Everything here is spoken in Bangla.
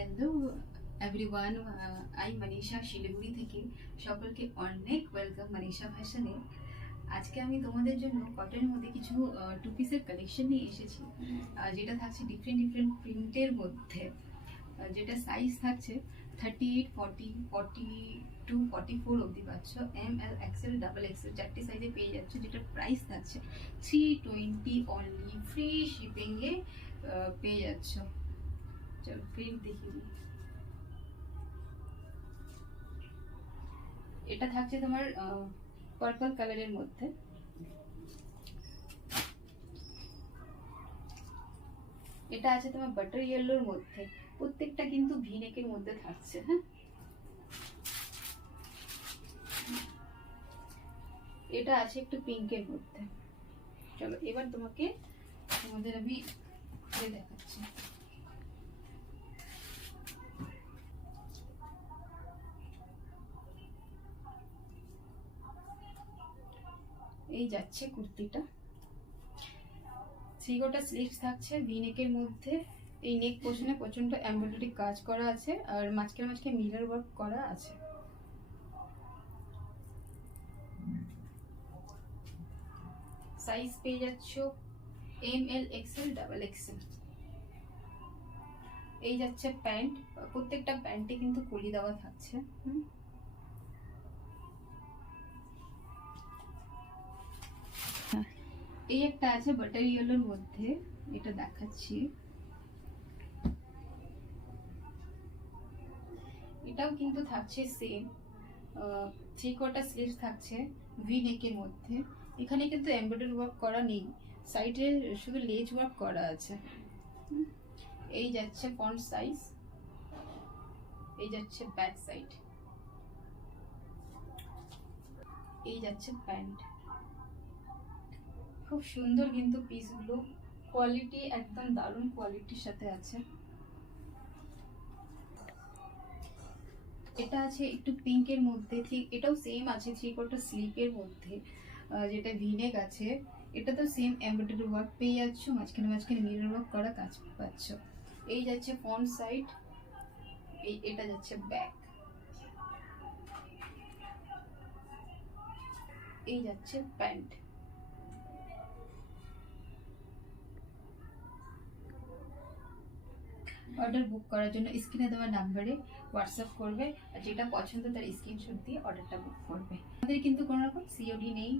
Hello everyone, I Manisha Siliguri থেকে সকলকে অনেক ওয়েলকাম মনীষা ফ্যাশনে। আজকে আমি তোমাদের জন্য কটনের মধ্যে কিছু টু পিসের কালেকশন নিয়ে এসেছি, যেটা থাকছে ডিফারেন্ট প্রিন্টের মধ্যে, যেটা সাইজ থাকছে 38, 40, 42, 44 অবধি পাচ্ছ। ML, XL, ডাবল এক্সেল চারটি সাইজে পেয়ে যাচ্ছ, যেটার প্রাইস থাকছে 320 অনলি, ফ্রি শিপিংয়ে পেয়ে যাচ্ছ। চলো প্রিন্ট দেখিয়ে দিই। এটা থাকছে তোমার পার্পল কালারের মধ্যে। এটা আছে তোমার বাটার ইয়েলোর মধ্যে। প্রত্যেকটা কিন্তু ভি নেকের মধ্যে থাকছে। হ্যাঁ, এটা আছে একটু পিঙ্কের মধ্যে। চলো এবার তোমাদের আমি দেখাচ্ছি। এই যাচ্ছে কুর্তিটা, থ্রি-কোয়ার্টার স্লিভস থাকছে ভি নেকের মধ্যে। এই নেক পোর্শনে প্রচন্ড এমব্রয়ডারি কাজ করা আছে, আর মাঝখানে মিরর ওয়ার্ক করা আছে। সাইজ পেয়ে যাচ্ছ ML, XL, ডাবল এক্সেল। এই যাচ্ছে প্যান্ট, প্রত্যেকটা প্যান্টে কিন্তু কলি দেওয়া থাকছে। এই একটা আছে বাটার ইয়েলোর মধ্যে, এটা দেখাচ্ছি। এটাও কিন্তু থাকছে সেম, থ্রি-কোয়ার্টার স্লিভস থাকছে ভি নেকের মধ্যে। এখানে কিন্তু এমব্রয়ডারি ওয়ার্ক করা নেই, সাইডে শুধু লেজ ওয়ার্ক করা আছে। এই যাচ্ছে ফ্রন্ট সাইজ, এই যাচ্ছে ব্যাক সাইড, এই যাচ্ছে প্যান্ট। খুব সুন্দর কিন্তু পিসগুলো, কোয়ালিটি একদম দারুণ কোয়ালিটির সাথে আছে। এটা আছে একটু পিঙ্কের মধ্যে, ঠিক এটাও সেম আছে থ্রি-কোয়ার্টার স্লিপের মধ্যে, যেটা ভিনেক আছে। এটা তো সেম এমব্রয়ডারি ওয়ার্ক পেয়ে যাচ্ছ, মাঝখানে মিরর ওয়ার্ক করা কাজ পাচ্ছ। এই যাচ্ছে ফ্রন্ট সাইড, এটা যাচ্ছে ব্যাক, এই যাচ্ছে প্যান্ট। অর্ডার বুক করার জন্য স্ক্রিনে দেওয়া নাম্বারে হোয়াটসঅ্যাপ করবে, আর যেটা পছন্দ তার স্ক্রিনশট দিয়ে অর্ডারটা বুক করবে। আমাদের কিন্তু কোনো রকম সিওডি নেই,